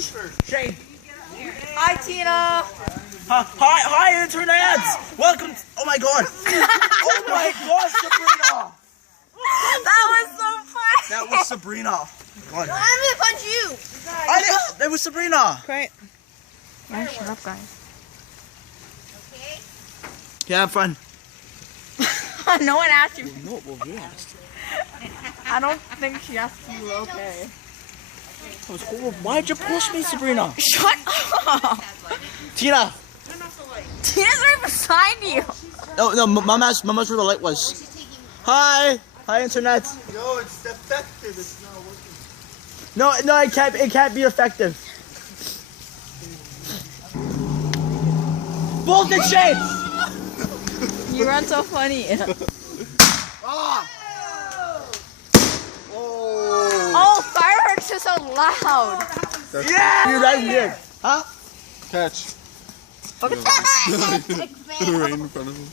Shane. Hi, Tina. Hi, internet. Welcome. Oh my God. Oh my gosh, Sabrina. That was so funny. That was Sabrina. God. I'm gonna punch you. That was Sabrina. Great. Yeah, shut up, guys. Yeah, have fun. No one asked you. No, well, you asked. I don't think she asked you. Okay. That was horrible. Why'd you push me, Sabrina? Shut up. Tina. Tina's right beside you. No, Mama's where the light was. Hi, internet. No, it's effective. It's not working. No, it can't be effective. Bullshit, Shane. You run so funny. Oh, fireworks are so loud. Yeah. You're right here. Huh? Catch. Look at The rain in front of him.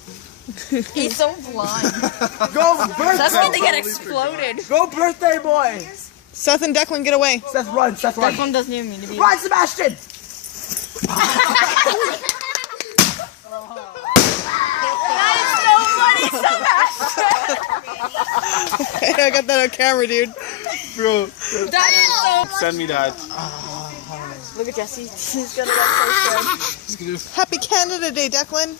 He's so blind. Go birthday. That's when they get exploded. Go birthday boy. Seth and Declan, get away. Seth, run. Seth, run. That one doesn't even mean to be. Run, Sebastian. That is so funny, Sebastian. I got that on camera, dude. Bro, That is so. send me that. Look at Jesse. He's gonna get so scared. Happy Canada Day, Declan.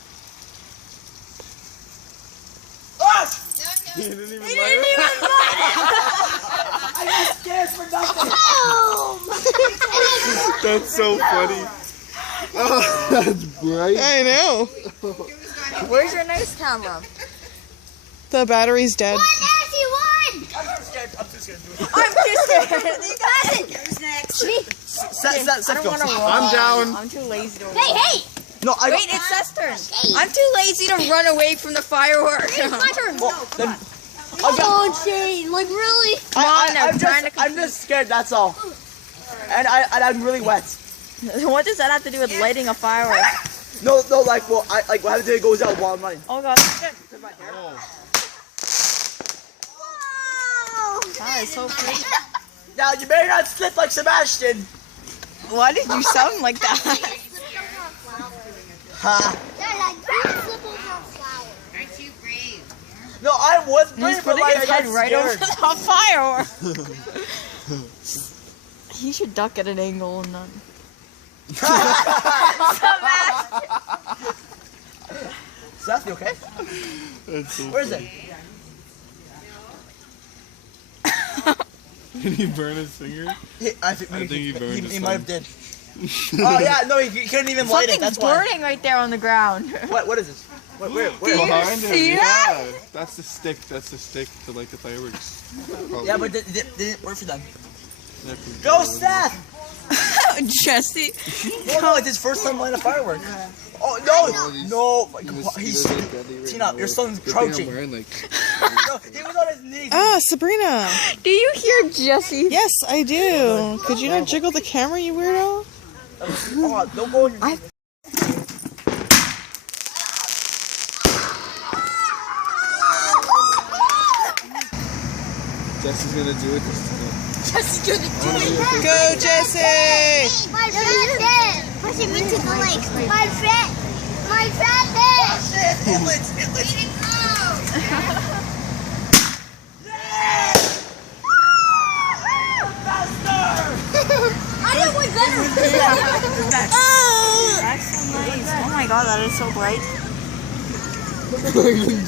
He didn't even He didn't even mind it. I got scared for nothing. That's so funny. Oh, that's bright. I know. Where's your nice camera? The battery's dead. I'm too scared. I'm too scared. You got it. Who's next? Me. Seth, I don't go. want to roll. I'm down. I'm too lazy to roll. Hey! No, I Wait, it's Seth's turn. I'm too lazy to run away from the fireworks. It's my turn. Well, then, Oh, Shane, like really? Come on, I'm trying to I'm just scared. That's all. And I'm really wet. What does that have to do with lighting a firework? No, like, well, what happens if it goes out while I'm running? Oh god. That is so pretty. Now, you better not slip like Sebastian. Why did you sound like that? Ha. They're like, don't slip over a flower. No, I was brave, He's but putting like, his I head got right over scared. the firework. He should duck at an angle and not. Seth, you okay? That's so Where is it? Did he burn his finger? I think he burned his he might have thumb. did. Oh yeah, no, he couldn't even light it. Something's That's why. burning right there on the ground. What is this? Where? Behind him, see yeah. that? That's the stick. That's the stick to light the fireworks. Probably. Yeah, but it didn't work for them. That could Go, be- Seth! Jesse. No, it's his first time lighting a firework. Oh no! He's Tina, your son's Good thing I'm crouching. wearing, like, No, he was on his knees. Ah, Sabrina. Do you hear Jesse? Yes, I do. Could you not jiggle the camera, you weirdo? Come on, don't go in your. Jesse's gonna do it this time. Jesse's gonna do it. Go, Jesse! My friend did. Push him into the lake. My friend did. Inlets. I did way better. That's so nice. Oh my god, that is so bright.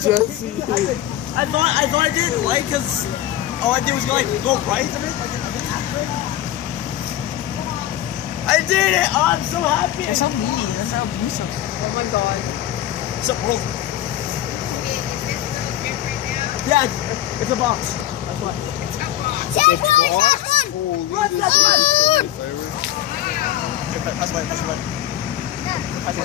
Jesse. I thought I didn't like because all I did was go right of it. I did it! Oh, I'm so happy! They're so mean. They're so abusive. Oh my god. What's up, world? Yeah, it's a box. That's why. Take one, last one. Holy, Run, this Seth, is run! so many fireworks. Here, pass by. Pass by.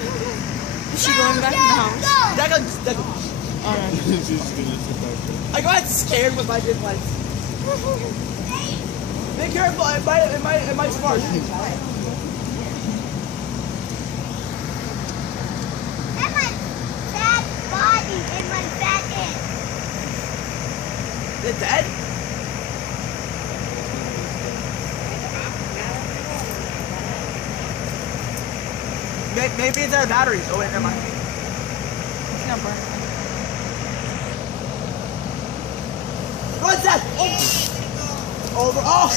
Is she going back in the house? She's gonna sit back there. I got scared when I did like. Be careful, it might spark. And my fat body and my fat head. Is it dead? Maybe it's our batteries. Oh wait, never mind. It's gonna burn. What's that? Over. Oh!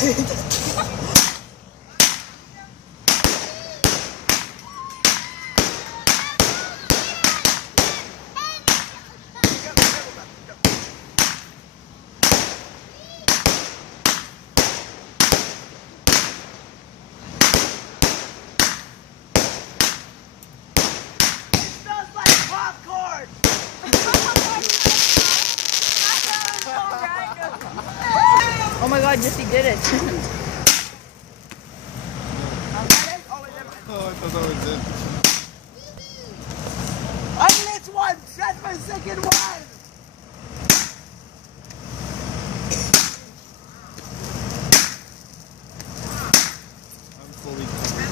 Oh my god, yes he did it. Oh, I thought that was it. I missed one! That's my second one! I'm fully covered.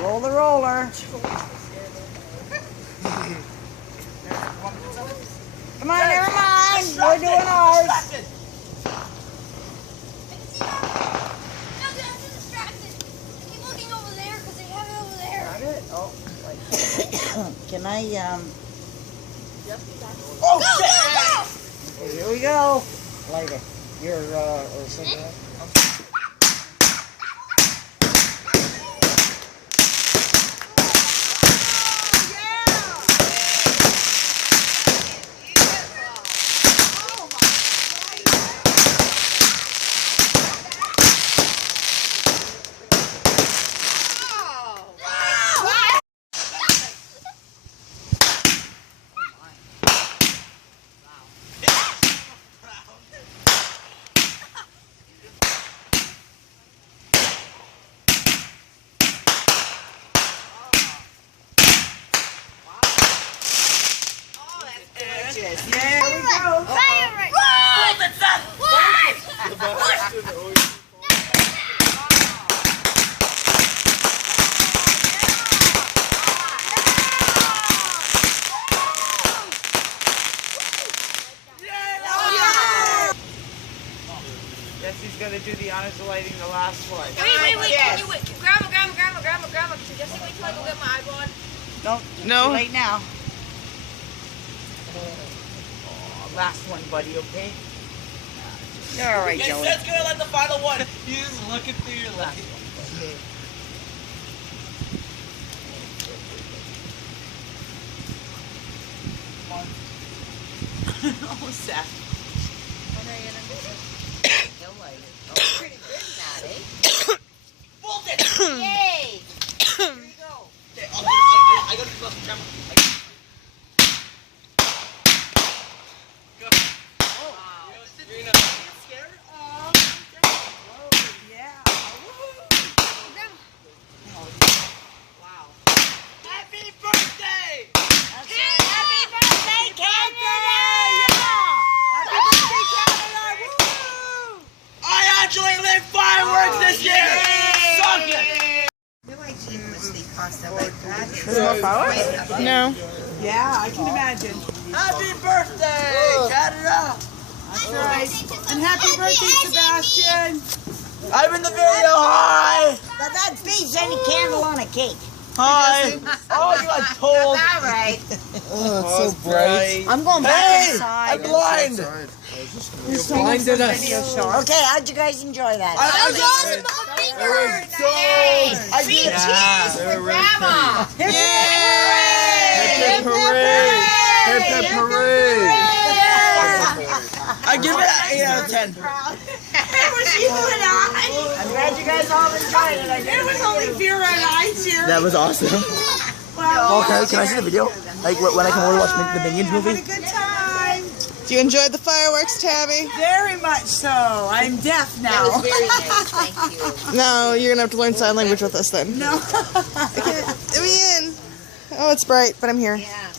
Roll the roller. Come on, never mind. We're doing ours. Can I, Oh, shit! here we go. Lighter. Your, or cigarette. There we go. Yes, he's gonna do the honors of lighting the last one. Wait. Can you wait? Grandma. Can Jesse wait till I go get my iPod? No. Too late now. Last one, buddy, okay? You're alright, Joey. That's gonna let the final one. You just looking through your last one. Almost sad. Pretty good, Maddie. Bolt it! Yay! Here you go. Okay, I gotta do the camera. Go. Oh, wow. You're not scared? Oh, yeah. Wow. Happy birthday! Happy birthday, Canada! I actually lit fireworks this year! Suck it! No. Yeah, I can imagine. Happy birthday, Canada! That's right. And happy birthday, Sebastian. I'm in the video, hi! But that beats any candle on a cake. Hi! Oh, you got told! All right. Oh, it's so bright. I'm going back Hey! inside. I'm blind! You're blinded us. Okay, how'd you guys enjoy that? I was awesome! I did it! Cheers for Grandma. Hip hip hooray! Hip hip hooray! I give it an 8 out of 10. It was you and I. I'm glad you guys all enjoyed it. It was only Vera and I cheered. That was awesome. Well, Okay, can I see the video? Like when I come over to watch the Minions had movie? a good time. Do you enjoy the fireworks, Tabby? Very much so. I'm deaf now. That was very nice. Thank you. No, you're gonna have to learn sign language with us then. No. Let me in. Oh, it's bright, but I'm here. Yeah.